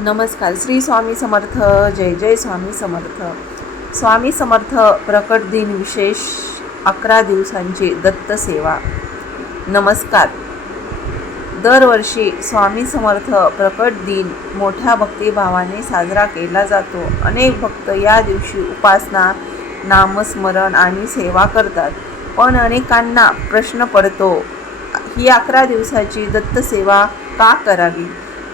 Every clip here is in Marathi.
नमस्कार. श्री स्वामी समर्थ. जय जय स्वामी समर्थ. स्वामी समर्थ प्रकट दिन विशेष 11 दिवसांची दत्त सेवा. नमस्कार. दरवर्षी स्वामी समर्थ प्रकट दिन मोठ्या भक्तिभावाने साजरा केला जातो. अनेक भक्त या दिवशी उपासना, नामस्मरण आणि सेवा करतात. पण अनेकांना प्रश्न पडतो, ही 11 दिवसाची दत्त सेवा का करावी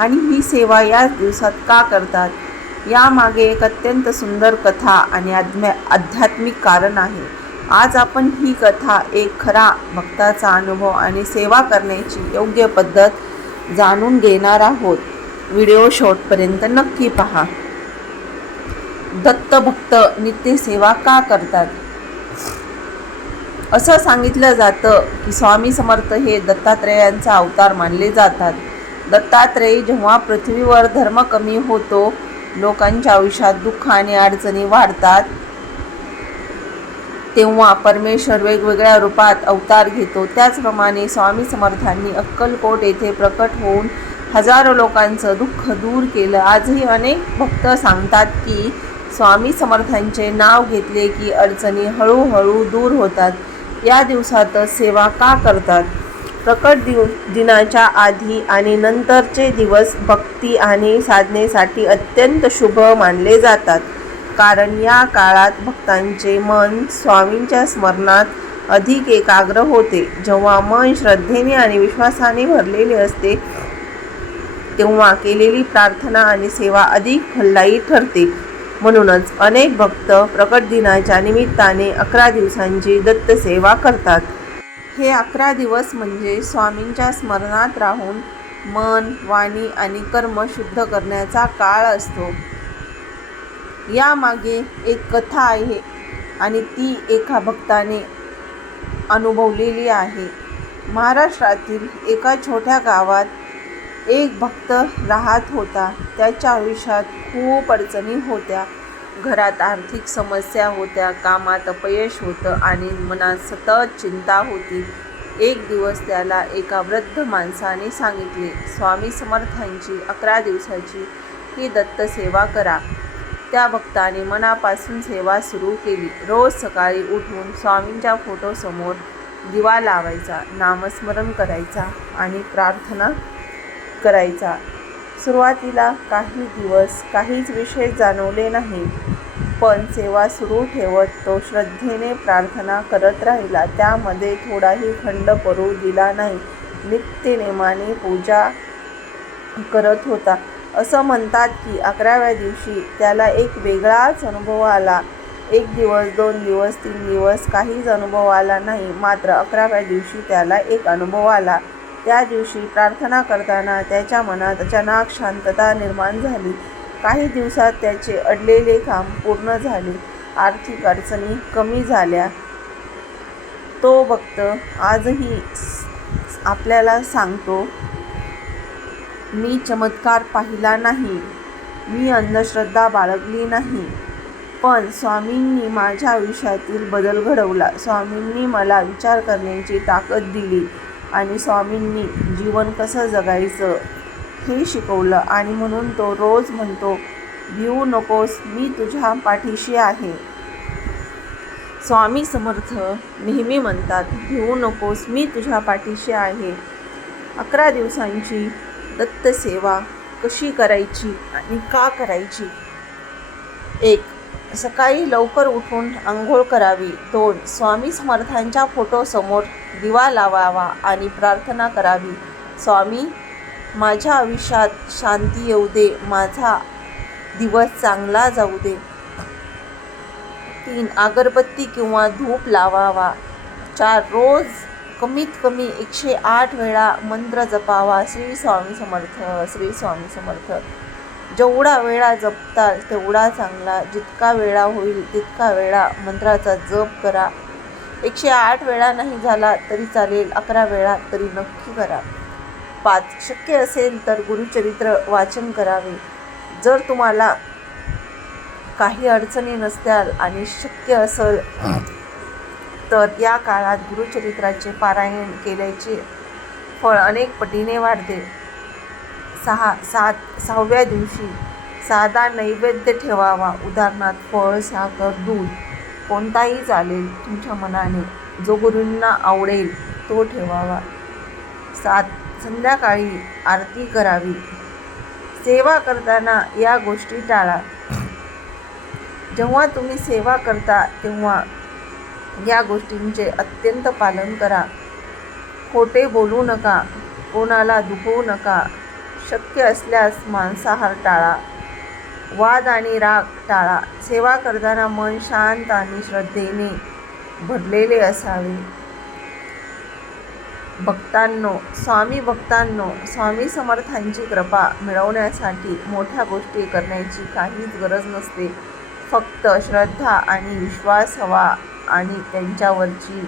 आणि ही सेवा या दिवसात का करतात? यामागे एक अत्यंत सुंदर कथा आणि आध्यात्मिक कारण आहे. आज आपण ही कथा, एक खरा भक्ताचा अनुभव आणि सेवा करण्याची योग्य पद्धत जाणून घेणार आहोत. व्हिडिओ शेवटपर्यंत नक्की पहा. दत्त भक्त नित्य सेवा का करतात? असं सांगितलं जातं की स्वामी समर्थ हे दत्तात्रेयांचा अवतार मानले जातात. दत्तात्रेय जेव्हा पृथ्वीवर धर्म कमी होतो, लोकांच्या आयुष्यात दुःख आणि अडचणी वाढतात, तेव्हा परमेश्वर वेगवेगळ्या रूपात अवतार घेतो. त्याचप्रमाणे स्वामी समर्थांनी अक्कलकोट येथे प्रकट होऊन हजारो लोकांचं दुःख दूर केलं. आजही अनेक भक्त सांगतात की स्वामी समर्थांचे नाव घेतले की अडचणी हळूहळू दूर होतात. या दिवसातच सेवा का करतात? प्रकट दिनाच्या आधी आणि नंतरचे दिवस भक्ती आणि साधनेसाठी अत्यंत शुभ मानले जातात. कारण या काळात भक्तांचे मन स्वामींच्या स्मरणात अधिक एकाग्र होते. जेव्हा मन श्रद्धेने आणि विश्वासाने भरलेले असते, तेव्हा केलेली प्रार्थना आणि सेवा अधिक फलदायी ठरते. म्हणूनच अनेक भक्त प्रकट दिनाच्या निमित्ताने 11 दिवसांची दत्त सेवा करतात. हे 11 दिवस म्हणजे स्वामींच्या स्मरणात राहून मन, वाणी आणि कर्म शुद्ध करण्याचा काळ असतो. यामागे एक कथा आहे आणि ती एका भक्ताने अनुभवलेली आहे. महाराष्ट्रातील एका छोट्या गावात एक भक्त राहत होता. त्याच्या आयुष्यात खूप अडचणी होत्या. घरात आर्थिक समस्या होत्या, कामात अपयश होतं आणि मनात सतत चिंता होती. एक दिवस त्याला एका वृद्ध माणसाने सांगितले, स्वामी समर्थांची 11 दिवसाची ही दत्त सेवा करा. त्या भक्ताने मनापासून सेवा सुरू केली. रोज सकाळी उठून स्वामींच्या फोटोसमोर दिवा लावायचा, नामस्मरण करायचा आणि प्रार्थना करायचा. सुरुवातीला काही दिवस काहीच विशेष जाणवले नाही, पण सेवा सुरू ठेवत तो श्रद्धेने प्रार्थना करत राहिला. त्यामध्ये थोडाही खंड पडू दिला नाही. नित्यनेमाने पूजा करत होता. असं म्हणतात की 11व्या दिवशी त्याला एक वेगळाच अनुभव आला. 1 दिवस, 2 दिवस, 3 दिवस काहीच अनुभव आला नाही. मात्र 11व्या दिवशी त्याला एक अनुभव आला. त्या दिवशी प्रार्थना करताना त्याच्या मनात अचानक शांतता निर्माण झाली. काही दिवसात त्याचे अडलेले काम पूर्ण झाले. आर्थिक अडचणी कमी झाल्या. तो भक्त आजही आपल्याला सांगतो, मी चमत्कार पाहिला नाही, मी अंधश्रद्धा बाळगली नाही, पण स्वामींनी माझ्या आयुष्यातील बदल घडवला. स्वामींनी मला विचार करण्याची ताकद दिली आणि स्वामींनी जीवन कसं जगायचं हे शिकवलं. आणि म्हणून तो रोज म्हणतो, भिवू नकोस, मी तुझ्या पाठीशी आहे. स्वामी समर्थ नेहमी म्हणतात, भिवू नकोस, मी तुझ्या पाठीशी आहे. 11 दिवसांची दत्त सेवा कशी करायची आणि का करायची? 1. सकाळी लवकर उठून आंघोळ करावी. 2. स्वामी समर्थांच्या फोटोसमोर दिवा लावावा आणि प्रार्थना करावी. स्वामी, माझ्या आयुष्यात शांती येऊ दे, माझा दिवस चांगला जाऊ दे. 3. अगरबत्ती किंवा धूप लावावा. 4. रोज कमीत कमी 108 वेळा मंत्र जपावा. श्री स्वामी समर्थ, श्री स्वामी समर्थ. जेवढा वेळा जपताल तेवढा चांगला. जितका वेळा होईल तितका वेळा मंत्राचा जप करा. 108 वेळा नाही झाला तरी चालेल, 11 वेळा तरी नक्की करा. 5. शक्य असेल तर गुरुचरित्र वाचन करावे. जर तुम्हाला काही अडचणी नसत्याल आणि शक्य असेल तर या काळात गुरुचरित्राचे पारायण केल्याचे फळ अनेक पटीने वाढते. सहाव्या दिवशी साधा नैवेद्य ठेवावा. उदाहरणार्थ फळ, साखर, दूध कोणताही चालेल, तुमच्या मनाने जो गुरूंना आवडेल तो ठेवावा. संध्याकाळी आरती करावी. सेवा करताना या गोष्टी टाळा. जेव्हा तुम्ही सेवा करता तेव्हा या गोष्टींचे अत्यंत पालन करा. खोटे बोलू नका, कोणाला दुखवू नका. शक्य असल्यास मांसाहार टाळा. वाद आणि राग टाळा. सेवा करताना मन शांत आणि श्रद्धेने भरलेले असावे. भक्तांनो, स्वामी समर्थांची कृपा मिळवण्यासाठी मोठ्या गोष्टी करण्याची काहीच गरज नसते. फक्त श्रद्धा आणि विश्वास हवा आणि त्यांच्यावरची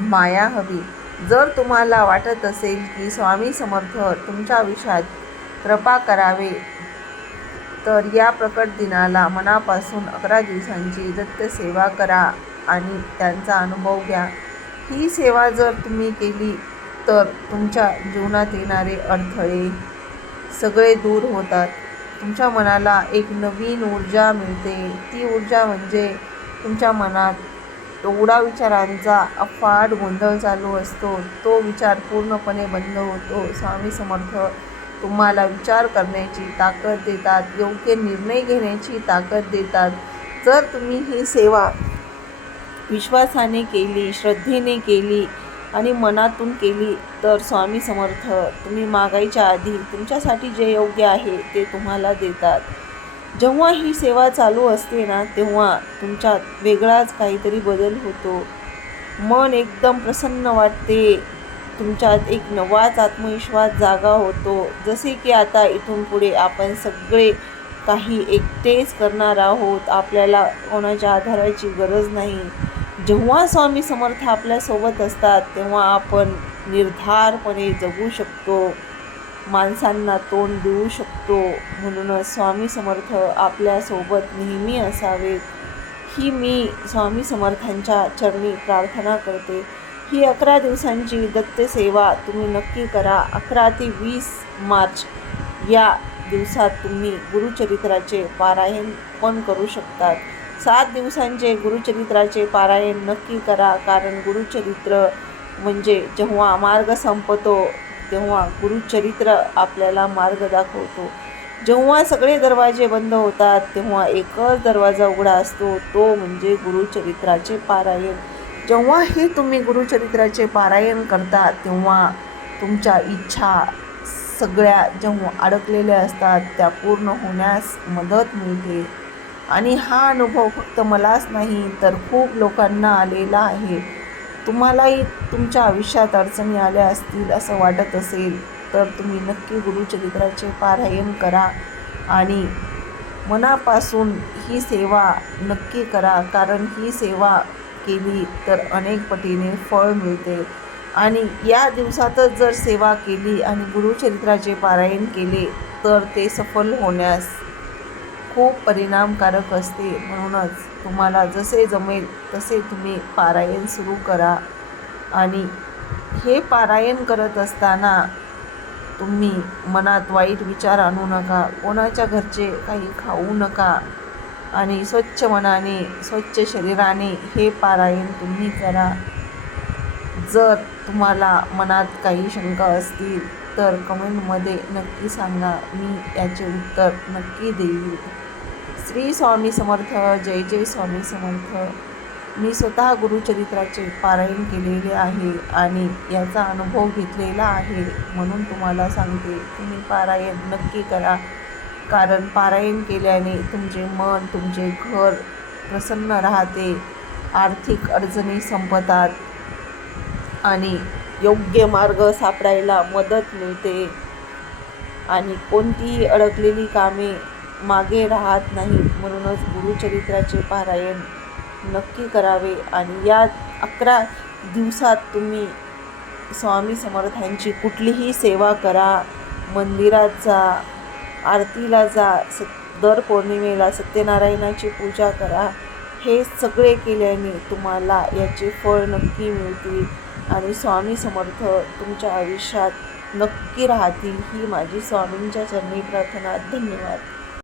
माया हवी. जर तुम्हाला वाटत असेल की स्वामी समर्थ तुमच्या आयुष्यात कृपा करावे, तर या प्रकट दिनाला मनापासून 11 दिवसांची दत्त सेवा करा आणि त्यांचा अनुभव घ्या. ही सेवा जर तुम्ही केली तर तुमच्या जीवनात येणारे अडथळे सगळे दूर होतात. तुमच्या मनाला एक नवीन ऊर्जा मिळते. ती ऊर्जा म्हणजे तुमच्या मनात एवढा विचारांचा अफाट गोंधळ चालू असतो, तो विचार पूर्णपणे बंद होतो. स्वामी समर्थ तुम्हाला विचार करण्याची ताकद देतात, योग्य निर्णय घेण्याची ताकद देतात. जर तुम्ही ही सेवा विश्वासाने केली, श्रद्धेने केली आणि मनातून केली, तर स्वामी समर्थ तुम्ही मागायच्या आधी तुमच्यासाठी जे योग्य आहे ते तुम्हाला देतात. जेव्हा ही सेवा चालू असते ना, तेव्हा तुमच्यात वेगळाच काहीतरी बदल होतो. मन एकदम प्रसन्न वाटते. तुमच्यात एक नवाच आत्मविश्वास जागा होतो. जसे की आता इथून पुढे आपण सगळे काही एकटेच करणार आहोत. आपल्याला कोणाच्या आधाराची गरज नाही. जेव्हा स्वामी समर्थ आपल्यासोबत असतात तेव्हा आपण निर्धारपणे जगू शकतो, माणसांना तोंड देऊ शकतो. म्हणूनच स्वामी समर्थ आपल्यासोबत नेहमी असावेत, ही मी स्वामी समर्थांच्या चरणी प्रार्थना करते. ही 11 दिवसांची दत्त सेवा तुम्ही नक्की करा. 11 ते 20 मार्च या दिवसात तुम्ही गुरुचरित्राचे पारायण पण करू शकतात. 7 दिवसांचे गुरुचरित्राचे पारायण नक्की करा, कारण गुरुचरित्र म्हणजे जेव्हा मार्ग संपतो तेव्हा गुरुचरित्र आपल्याला मार्ग दाखवतो. जेव्हा सगळे दरवाजे बंद होतात तेव्हा एकच दरवाजा उघडा असतो, तो म्हणजे गुरुचरित्राचे पारायण. जेव्हा हे तुम्ही गुरुचरित्राचे पारायण करता तेव्हा तुमच्या इच्छा सगळ्या जेव्हा अडकलेल्या असतात त्या पूर्ण होण्यास मदत मिळते. आणि हा अनुभव फक्त मलाच नाही तर खूप लोकांना आलेला आहे. तुम्हालाही तुमच्या आयुष्यात अडचणी आल्या असतील असं वाटत असेल तर तुम्ही नक्की गुरुचरित्राचे पारायण करा आणि मनापासून ही सेवा नक्की करा, कारण ही सेवा केली तर अनेक पटीने फळ मिळते. आणि या दिवसातच जर सेवा केली आणि गुरुचरित्राचे पारायण केले तर ते सफल होण्यास खूप परिणामकारक असते. म्हणूनच तुम्हाला जसे जमेल तसे तुम्ही पारायण सुरू करा. आणि हे पारायण करत असताना तुम्ही मनात वाईट विचार आणू नका, कोणाच्या घरचे काही खाऊ नका आणि स्वच्छ मनाने, स्वच्छ शरीराने हे पारायण तुम्ही करा. जर तुम्हाला मनात काही शंका असतील तर कमेंटमध्ये नक्की सांगा, मी याचे उत्तर नक्की देईल. श्री स्वामी समर्थ. जय जय स्वामी समर्थ. मी स्वतः गुरुचरित्राचे पारायण केलेले आहे आणि याचा अनुभव घेतलेला आहे, म्हणून तुम्हाला सांगते तुम्ही पारायण नक्की करा. कारण पारायण केल्याने तुमचे मन, तुमचे घर प्रसन्न राहते, आर्थिक अडचणी संपतात आणि योग्य मार्ग सापडायला मदत मिळते आणि कोणतीही अडकलेली कामे मागे राहत नाहीत. म्हणूनच गुरुचरित्राचे पारायण नक्की करावे. आणि या 11 दिवसात तुम्ही स्वामी समर्थांची कुठलीही सेवा करा, मंदिरात जा, आरतीला जा, दर पौर्णिमेला सत्यनारायणाची पूजा करा. हे सगळे केल्याने तुम्हाला याचे फळ नक्की मिळतील आणि स्वामी समर्थ तुमच्या आयुष्यात नक्की राहतील ही माझी स्वामींच्या चरणी प्रार्थना. धन्यवाद.